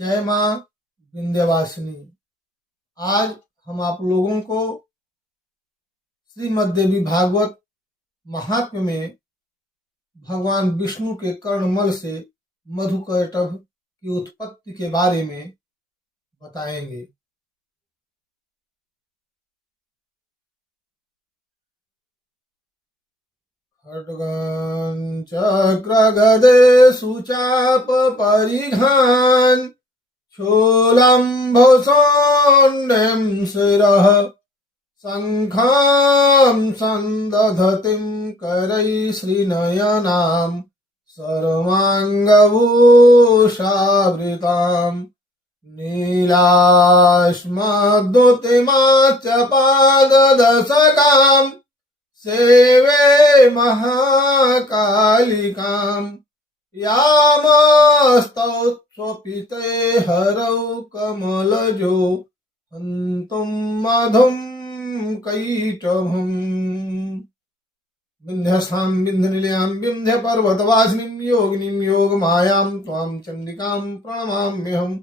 जय माँ विंध्यवासिनी। आज हम आप लोगों को श्रीमद् देवी भागवत महात्म्य में भगवान विष्णु के कर्णमल से मधुकैटभ की उत्पत्ति के बारे में बताएंगे। खड्गान् चक्रगदेषु चाप परिघान् शूलम्भसौण्डं शिरः शङ्खां सन्दधतिं करैः श्रीनयनां सर्वाङ्गभूषावृतां नीलाश्मद्युतिमाच्च पाददशकां सेवे महाकालिकां यामस्तौत्स्वपिते हरौ कमलजो हन्तुं मधुं कैटभम्। विन्ध्यसां विन्ध्यनिलयां विन्ध्यपर्वतवासिनीं योगिनीं योगमायां त्वां चण्डिकां प्रणमाम्यहम्।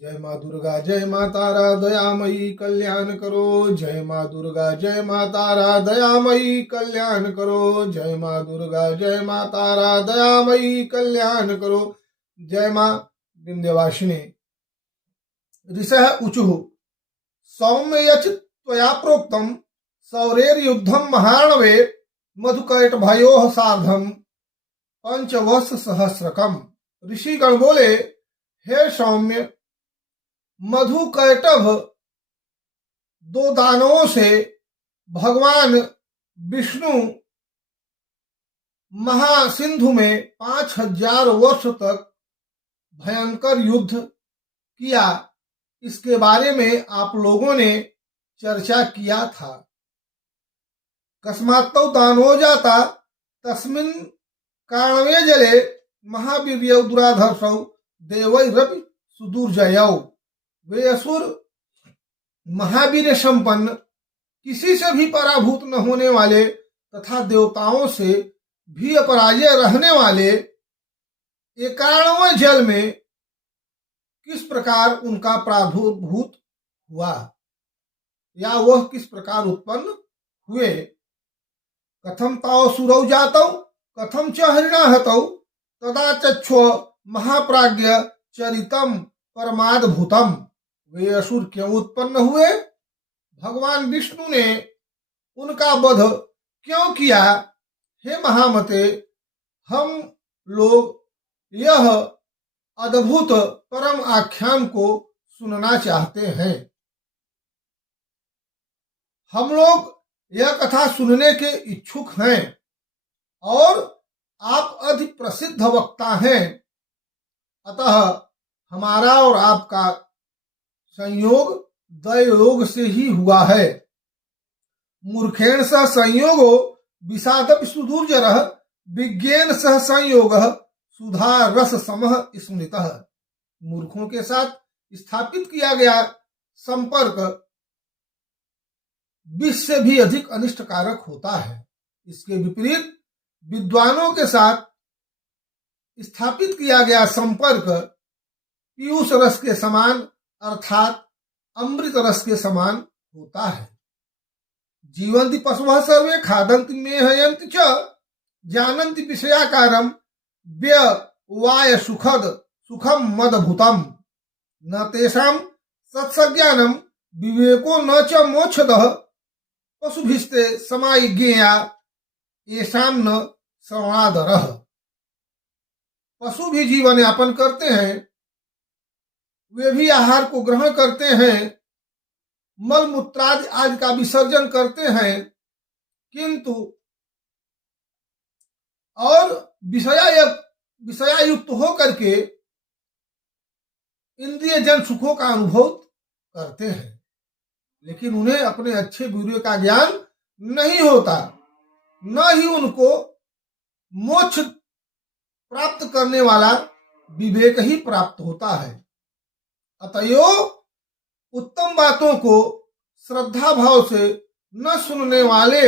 जय माँ दुर्गा जय माँ तारा दयामयी कल्याण करो। जय माँ दुर्गा जय माँ तारा दयामयी कल्याण करो। जय माँ दुर्गा जय माँ तारा दयामयी कल्याण करो। जय माँ विंध्यवासिनी। ऋषः ऊचुः सौम्य यच् त्वया प्रोक्तं सौरेर्युद्धं महार्णवे मधुकैटभयोः सार्धं पंचवर्षसहस्रकम्। ऋषिगण बोले, हे सौम्य, मधुकैटभ दो दानवों से भगवान विष्णु महासिंधु में 5000 वर्ष तक भयंकर युद्ध किया। इसके बारे में आप लोगों ने चर्चा किया था। कस्मात्तौ दानवो जाता तस्मिन् कारणवे जले महावीर्यौ दुराधर्षौ देवैरपि सुदुर्जयौ। वे असुर महावीर संपन्न, किसी से भी पराभूत न होने वाले तथा देवताओं से भी अपराजय रहने वाले 91वें जल में किस प्रकार उनका प्रादुर्भूत हुआ या वह किस प्रकार उत्पन्न हुए। कथम ताव सुरौ जातौ कथम च हरिणा हतौ तदा चक्षु महाप्राज्ञ चरितम परमाद्भुतम। वे असुर क्यों उत्पन्न हुए, भगवान विष्णु ने उनका वध क्यों किया। हे महामते, हम लोग यह अद्भुत परम आख्यान को सुनना चाहते हैं। हम लोग यह कथा सुनने के इच्छुक हैं और आप अधिक प्रसिद्ध वक्ता हैं, अतः हमारा और आपका संयोग दैवयोग से ही हुआ है। मूर्खेण सह संयोगो विषादपि सुदुर्जरः विज्ञेन सह संयोगः सुधा रस समः स्मृतः। मूर्खों के साथ स्थापित किया गया संपर्क विष से भी अधिक अनिष्टकारक होता है। इसके विपरीत विद्वानों के साथ स्थापित किया गया संपर्क पीयूष रस के समान अर्थात अमृत रस के समान होता है। जीवन्ति पशवः सर्वे खादन्ति मेहयन्ति च जानन्ति विषयाकारं व्यवाय सुखम मदभूतम न तेषां सत्सज्ञानं विवेको न च मोक्षदः पशुभिस्ते समायज्ञेया येषां न श्रवणादरः। पशु भी जीवन यापन करते हैं, वे भी आहार को ग्रहण करते हैं, मल मूत्रादि आदि का विसर्जन करते हैं, किंतु और विषयायुक्त होकर के इंद्रिय जन सुखों का अनुभव करते हैं, लेकिन उन्हें अपने अच्छे बुरे का ज्ञान नहीं होता, न ही उनको मोक्ष प्राप्त करने वाला विवेक ही प्राप्त होता है। अतएव उत्तम बातों को श्रद्धा भाव से न सुनने वाले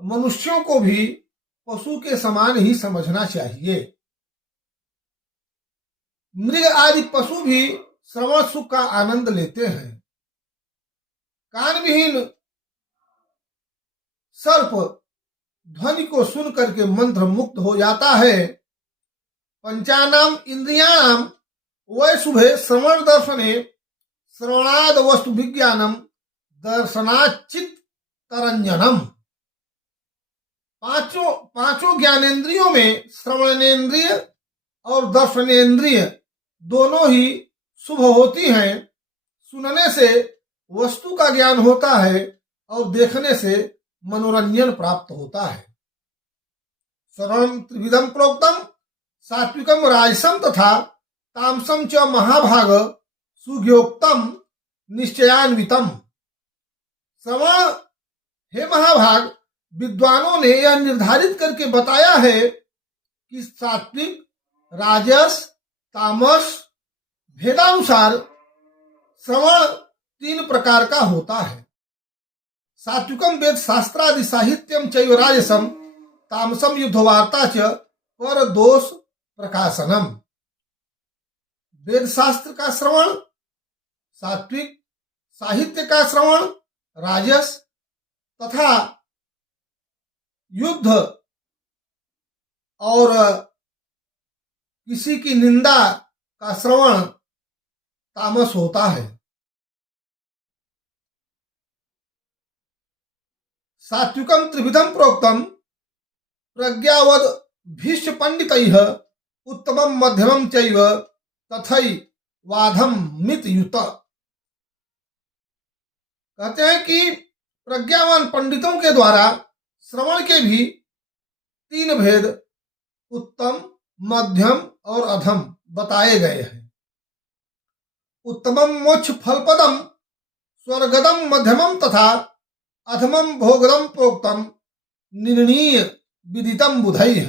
मनुष्यों को भी पशु के समान ही समझना चाहिए। मृग आदि पशु भी श्रवण सुख का आनंद लेते हैं। कान विहीन सर्प ध्वनि को सुन करके मंत्र मुक्त हो जाता है। पंचानाम इंद्रियाणाम वै शुभे श्रवण दर्शने श्रवणाद वस्तु विज्ञानम दर्शनाचित तरंजनम। पांचों ज्ञानेन्द्रियों में श्रवणेन्द्रिय और दर्शनेन्द्रिय दोनों ही शुभ होती हैं। सुनने से वस्तु का ज्ञान होता है और देखने से मनोरंजन प्राप्त होता है। श्रवणम त्रिविधम प्रोक्तम सात्विकम राजसम तथा तामसम च महाभाग सुज्ञोक्तम निश्चयान्वितम। श्रवण हे महाभाग, विद्वानों ने यह निर्धारित करके बताया है कि सात्विक, राजस, तामस भेदानुसार श्रवण 3 प्रकार का होता है। सात्विकम वेद शास्त्रादि साहित्यम चैव राजसम तामसम युद्धवार्ता च पर दोष प्रकाशनम। वेद शास्त्र का श्रवण, सात्विक, साहित्य का श्रवण राजस तथा युद्ध और किसी की निंदा का श्रवण तामस होता है। सात्विकम त्रिविधम प्रोक्तम प्रज्ञावद भीष्म पंडितैः उत्तमम मध्यमम चैव तथै वाधम मित युत। कहते हैं कि प्रज्ञावान पंडितों के द्वारा श्रवण के भी 3 भेद उत्तम, मध्यम और अधम बताए गए हैं। उत्तमम मोक्ष फलपदम स्वर्गदम मध्यमम तथा अधमम भोगदम प्रोक्तम निर्णीय विदितम बुधैः।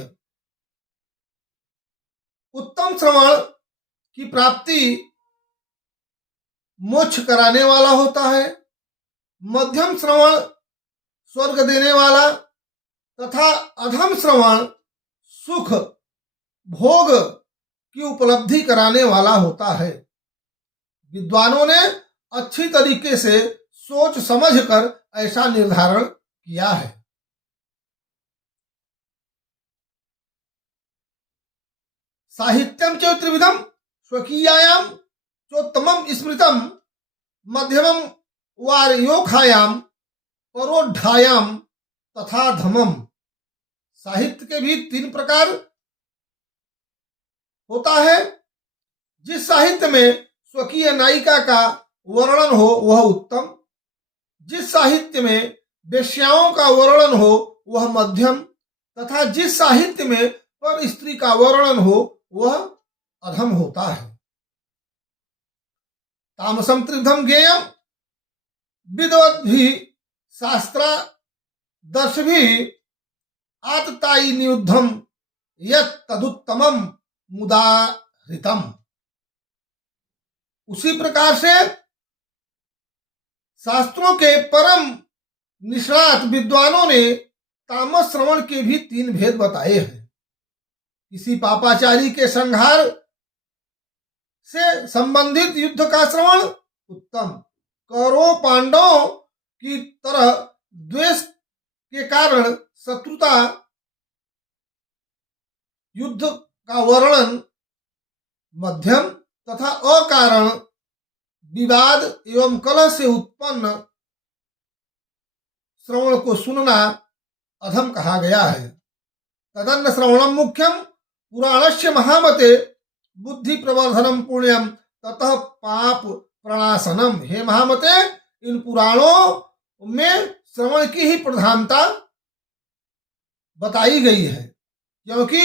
उत्तम श्रवण की प्राप्ति मोक्ष कराने वाला होता है, मध्यम श्रवण स्वर्ग देने वाला तथा अधम श्रवण सुख भोग की उपलब्धि कराने वाला होता है। विद्वानों ने अच्छी तरीके से सोच समझकर ऐसा निर्धारण किया है। साहित्यम च त्रिविधम स्वकीयायाम चोत्तमम स्मृतम मध्यमम वार्योखायाम परोढ़ायाम तथा धमम। साहित्य के भी 3 प्रकार होता है। जिस साहित्य में स्वकीय नायिका का वर्णन हो वह उत्तम, जिस साहित्य में वेश्याओं का वर्णन हो वह मध्यम तथा जिस साहित्य में पर स्त्री का वर्णन हो वह अधम होता है। तामसम त्रिविधम ज्ञेयम विद्वद्भि शास्त्रादर्शभि आततायी नियुद्धम यत् तदुत्तमम मुदाहृतम। उसी प्रकार से शास्त्रों के परम निष्णात विद्वानों ने तामस श्रवण के भी 3 भेद बताए हैं। किसी पापाचारी के संहार से संबंधित युद्ध का श्रवण उत्तम, कौरव पांडवों की तरह द्वेष के कारण शत्रुता युद्ध का वर्णन मध्यम तथा अकारण विवाद एवं कलह से उत्पन्न श्रवण को सुनना अधम कहा गया है। तदन्न श्रवणम मुख्यम पुराणस्य महामते बुद्धि प्रवर्धनम पुण्यम ततः पाप प्रणाशनम। हे महामते, इन पुराणों में श्रवण की ही प्रधानता बताई गई है, क्योंकि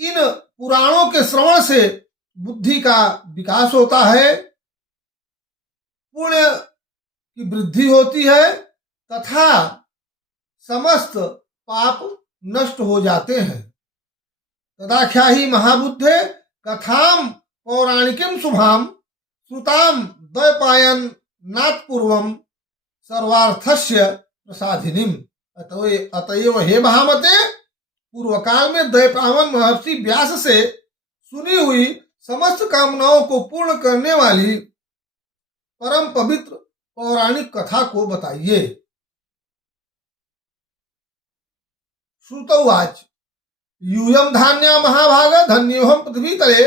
इन पुराणों के श्रवण से बुद्धि का विकास होता है, पुण्य की वृद्धि होती है तथा समस्त पाप नष्ट हो जाते हैं। तदाख्या ही महाबुद्धे कथाम पौराणिकीम शुभाम श्रुताम द्वैपायन नात्पूर्वम सर्वार्थस्य प्रसादिनीम। अतएव हे महामते, पूर्व काल में द्वैपायन महर्षि व्यास से सुनी हुई समस्त कामनाओं को पूर्ण करने वाली परम पवित्र पौराणिक कथा को बताइए। श्रुतौवाच यूयं धान्या महाभाग धन्योहम पृथ्वी तले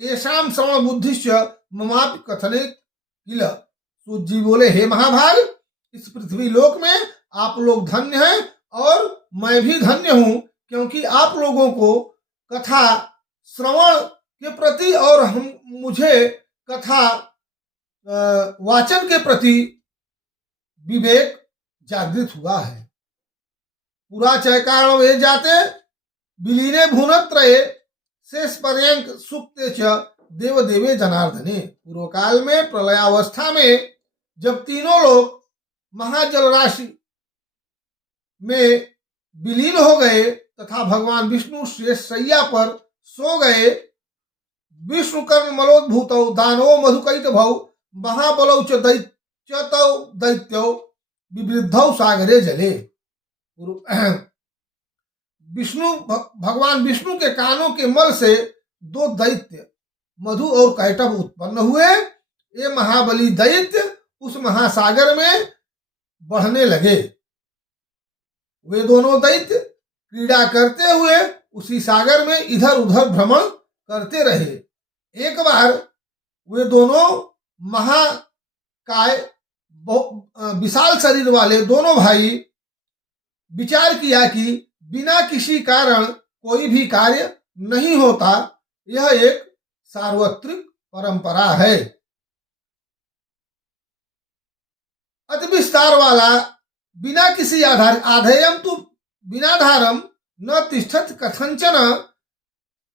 येषां श्रवण बुद्धिश्च ममापि कथने किल। सूत जी बोले, हे महाभाग, इस पृथ्वी लोक में आप लोग धन्य हैं और मैं भी धन्य हूं, क्योंकि आप लोगों को कथा श्रवण के प्रति और मुझे कथा वाचन के प्रति विवेक जागृत हुआ है। पुरा चैकारण वे जाते विलीने भुवनत्रये शेष पर्यंक सुप्ते च देव देवे जनार्दने। पूर्व काल में प्रलयावस्था में जब तीनों लोग महाजल राशि में विलीन हो गए तथा भगवान विष्णु शेष शैया पर सो गए, विष्णु कर्ण मलोद्भूत दानवो मधुकैट भौ महाबलौ च दैत्यो विवृद्धौ सागरे जले। विष्णु भगवान विष्णु के कानों के मल से दो दैत्य मधु और कैटभ उत्पन्न हुए। ये महाबली दैत्य उस महासागर में बढ़ने लगे। वे दोनों दैत्य क्रीड़ा करते हुए उसी सागर में इधर उधर भ्रमण करते रहे। एक बार वे दोनों महाकाय विशाल शरीर वाले दोनों भाई विचार किया कि बिना किसी कारण कोई भी कार्य नहीं होता, यह एक सार्वत्रिक परंपरा है। अति विस्तार वाला बिना किसी आधार आधेयम तो बिनाधारम न तिष्ठत कथंचन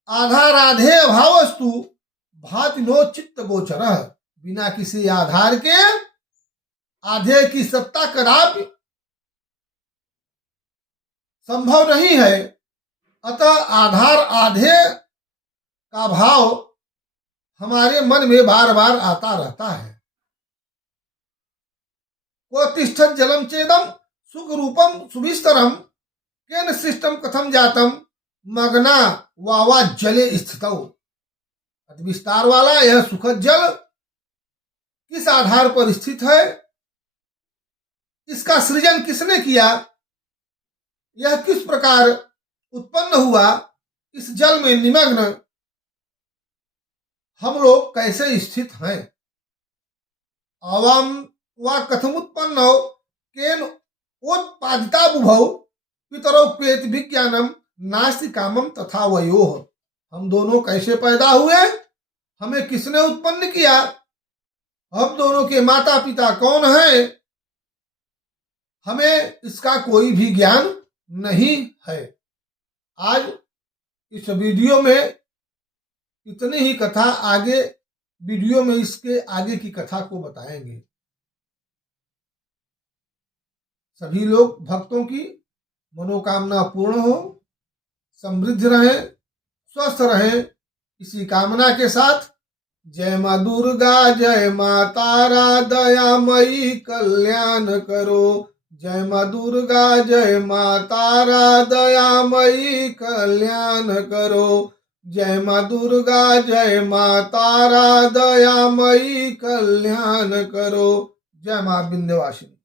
आधाराधेय भावस्तु भाति नो चित्त गोचर। बिना किसी आधार के आधेय की सत्ता कदापि संभव नहीं है। अतः आधार आधेय का भाव हमारे मन में बार बार आता रहता है। को तिष्ठत जलम चेदम सुख रूपम सुविस्तरम केन सिष्टम कथम जातम मगना वावा जले स्थितौ। अति विस्तार वाला यह सुखद जल किस आधार पर स्थित है, इसका सृजन किसने किया, यह किस प्रकार उत्पन्न हुआ, इस जल में निमग्न हम लोग कैसे स्थित हैं। आवाम वा कथमुत्पन्न केन उत्पादिता बुभौ पितरौ प्रेत विज्ञानम नास्ति कामम तथा वयोः। हम दोनों कैसे पैदा हुए, हमें किसने उत्पन्न किया, हम दोनों के माता पिता कौन हैं, हमें इसका कोई भी ज्ञान नहीं है। आज इस वीडियो में इतनी ही कथा, आगे वीडियो में इसके आगे की कथा को बताएंगे। सभी लोग भक्तों की मनोकामना पूर्ण हो, समृद्ध रहें, स्वस्थ रहें, इसी कामना के साथ जय माँ दुर्गा, जय माँ तारा, दयामयी कल्याण करो। जय माँ दुर्गा, जय माँ तारा, दयामयी कल्याण करो। जय माँ दुर्गा, जय माँ तारा, दयामयी कल्याण करो। जय माँ विंध्यवासिनी।